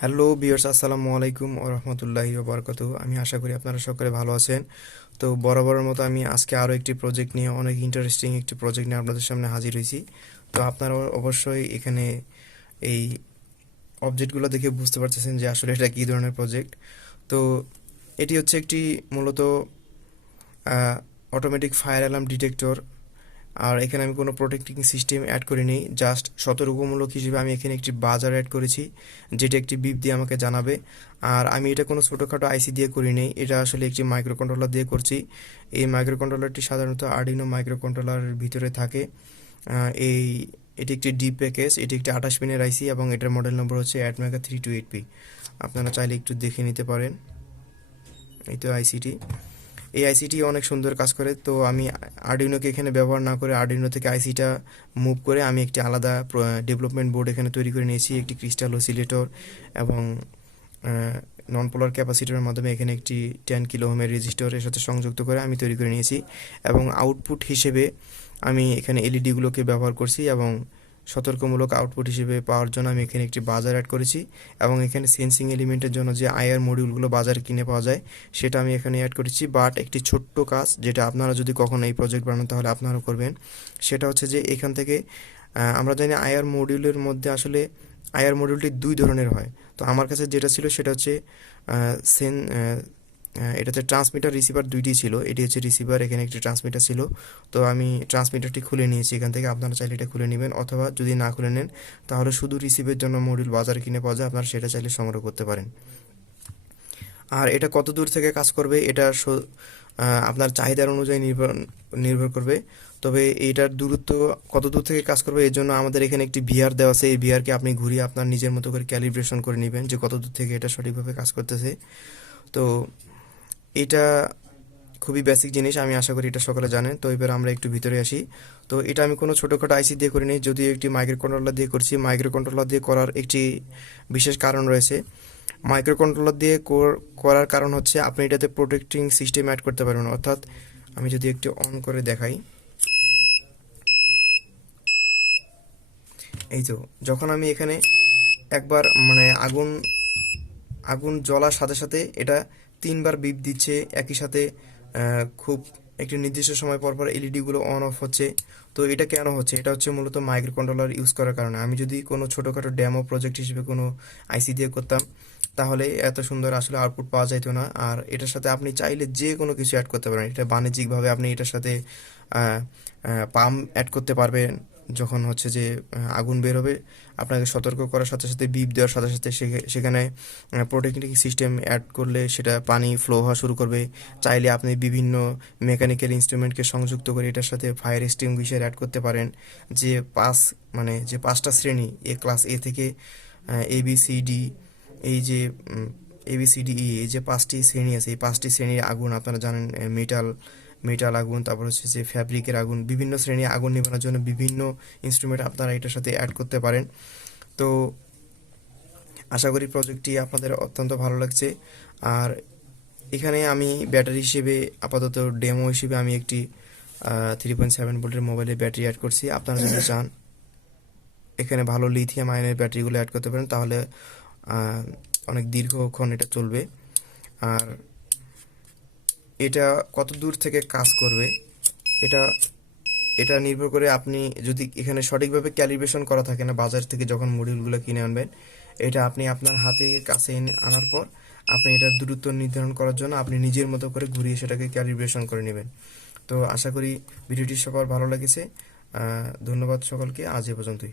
Hello viewers, আসসালামু আলাইকুম ওয়া রাহমাতুল্লাহি ওয়া বারাকাতুহু। আমি আশা করি আপনারা সকলে ভালো আছেন। তো বরাবরের মতো আমি আজকে আরও একটি প্রজেক্ট নিয়ে, অনেক ইন্টারেস্টিং একটি প্রজেক্ট নিয়ে আপনাদের সামনে হাজির হয়েছি। তো আপনারা অবশ্যই এখানে এই অবজেক্টগুলো দেখে বুঝতে পারতেছেন যে আসলে এটা কী ধরনের প্রজেক্ট। তো এটি হচ্ছে একটি মূলত অটোমেটিক ফায়ার অ্যালার্ম ডিটেক্টর। আর এখানে আমি কোনো প্রোটেক্টিং সিস্টেম অ্যাড করিনি, জাস্ট সতর্কমূলক হিসেবে আমি এখানে একটি বাজার অ্যাড করেছি, যেটা একটি বিপ দিয়ে আমাকে জানাবে। আর আমি এটা কোনো ছোটোখাটো আইসি দিয়ে করিনি, এটা আসলে একটি মাইক্রো কন্ট্রোলার দিয়ে করছি। এই মাইক্রো কন্ট্রোলারটি সাধারণত আর্ডিনো মাইক্রো কন্ট্রোলারের ভিতরে থাকে। এই এটি একটি ডি প্যাকেজ, এটি একটি 28 পিনের আইসি এবং এটার মডেল নম্বর হচ্ছে অ্যাটমেগা 328P। আপনারা চাইলে একটু দেখে নিতে পারেন। এই তো আইসিটি, এই আইসিটি অনেক সুন্দর কাজ করে। তো আমি আর্ডুইনোকে এখানে ব্যবহার না করে আর্ডুইনো থেকে আইসিটা মুভ করে আমি একটি আলাদা ডেভেলপমেন্ট বোর্ড এখানে তৈরি করে নিয়েছি, একটি ক্রিস্টাল অসিলেটর এবং নন পোলার ক্যাপাসিটরের মাধ্যমে এখানে একটি 10 কিলো ওহমের রেজিস্টরের সাথে সংযুক্ত করে আমি তৈরি করে নিয়েছি। এবং আউটপুট হিসেবে আমি এখানে এলইডিগুলোকে ব্যবহার করছি এবং সতর্কমূলক আউটপুট হিসেবে পাওয়ার জন্য আমি এখানে একটি বাজার অ্যাড করেছি। এবং এখানে সেন্সিং এলিমেন্টের জন্য যে আইআর মডিউলগুলো বাজারে কিনে পাওয়া যায় সেটা আমি এখানে অ্যাড করেছি। বাট একটি ছোট্ট কাজ, যেটা আপনারা যদি কখনো এই প্রজেক্ট বানান তাহলে আপনারাও করবেন, সেটা হচ্ছে যে এখান থেকে আমরা জানি আইআর মডিউলের মধ্যে আসলে আইআর মডিউলটি দুই ধরনের হয়। তো আমার কাছে যেটা ছিল সেটা হচ্ছে সেন এটাতে ট্রান্সমিটার রিসিভার দুইটি ছিল। এটি হচ্ছে রিসিভার, এখানে একটি ট্রান্সমিটার ছিল। তো আমি ট্রান্সমিটারটি খুলে নিয়েছি এখান থেকে, আপনারা চাইলে এটা খুলে নেবেন, অথবা যদি না খুলে নেন তাহলে শুধু রিসিভের জন্য মডিউল বাজারে কিনে পাওয়া যায়, আপনারা সেটা চাইলে সংগ্রহ করতে পারেন। আর এটা কত দূর থেকে কাজ করবে এটা আপনার চাহিদার অনুযায়ী নির্ভর করবে। তবে এইটার দূরত্ব কত দূর থেকে কাজ করবে এর জন্য আমাদের এখানে একটি ভিআর দেওয়া আছে। এই ভিআরকে আপনি ঘুরিয়ে আপনার নিজের মতো করে ক্যালিব্রেশন করে নেবেন যে কত দূর থেকে এটা সঠিকভাবে কাজ করতেছে। তো এটা খুবই বেসিক জিনিস, আমি আশা করি এটা সকলে জানেন। তো এবার আমরা একটু ভিতরে আসি। তো এটা আমি কোনো ছোটোখাটো আইসি দিয়ে করিনি, যদিও একটি মাইক্রো কন্ট্রোলার দিয়ে করছি। মাইক্রো কন্ট্রোলার দিয়ে করার একটি বিশেষ কারণ রয়েছে। মাইক্রো কন্ট্রোলার দিয়ে করার কারণ হচ্ছে আপনি এটাতে প্রোটেক্টিং সিস্টেম অ্যাড করতে পারবেন। অর্থাৎ আমি যদি একটু অন করে দেখাই, এই তো যখন আমি এখানে একবার মানে আগুন আগুন জ্বলার সাথে সাথে এটা 3বার বিপ দিচ্ছে একই সাথে। খুব একটি নির্দিষ্ট সময় পর পর এলইডিগুলো অন অফ হচ্ছে। তো এটা কেন হচ্ছে? এটা হচ্ছে মূলত মাইক্রো কন্ট্রোলার ইউজ করার কারণে। আমি যদি কোনো ছোটোখাটো ডেমো প্রজেক্ট হিসেবে কোনো আইসি দিয়ে করতাম তাহলে এত সুন্দর আসলে আউটপুট পাওয়া যাইতো না। আর এটার সাথে আপনি চাইলে যে কোনো কিছু অ্যাড করতে পারেন। এটা বাণিজ্যিকভাবে আপনি এটার সাথে পাম্প অ্যাড করতে পারবেন। যখন হচ্ছে যে আগুন বের হবে, আপনাকে সতর্ক করার সাথে সাথে বিপ দেওয়ার সাথে সাথে সেখানে প্রোটেক্টিং সিস্টেম অ্যাড করলে সেটা পানি ফ্লো হওয়া শুরু করবে। চাইলে আপনি বিভিন্ন মেকানিক্যাল ইনস্ট্রুমেন্টকে সংযুক্ত করে এটার সাথে ফায়ার এক্সটিংগুইশার অ্যাড করতে পারেন। যে যে 5টা শ্রেণী, ক্লাস এ থেকে ABCD, এই যে ABCDE, এই যে 5টি শ্রেণী আছে, এই 5টি শ্রেণীর আগুন আপনারা জানেন। মেটাল মেটাল আগুন, তারপর হচ্ছে যে ফ্যাব্রিকের আগুন, বিভিন্ন শ্রেণীর আগুন নেভানোর জন্য বিভিন্ন ইনস্ট্রুমেন্ট আপনারা এটার সাথে অ্যাড করতে পারেন। তো আশা করি প্রজেক্টটি আপনাদের অত্যন্ত ভালো লাগছে। আর এখানে আমি ব্যাটারি হিসেবে আপাতত ডেমো হিসেবে আমি একটি 3.7 ভোল্টের মোবাইলের ব্যাটারি অ্যাড করছি। আপনারা যদি চান এখানে ভালো লিথিয়াম আয়নের ব্যাটারিগুলো অ্যাড করতে পারেন, তাহলে অনেক দীর্ঘক্ষণ এটা চলবে। আর এটা কত দূর থেকে কাজ করবে এটা এটা নির্ভর করে আপনি যদি এখানে সঠিকভাবে ক্যালিব্রেশন করা থাকে না, বাজার থেকে যখন মডিউলগুলো কিনে আনবেন, এটা আপনি আপনার হাতে কাছে আনার পর আপনি এটার দূরত্ব নির্ধারণ করার জন্য আপনি নিজের মতো করে ঘুরিয়ে সেটাকে ক্যালিব্রেশন করে নেবেন। তো আশা করি ভিডিওটি সবার ভালো লেগেছে। ধন্যবাদ সকলকে, আজ এ পর্যন্তই।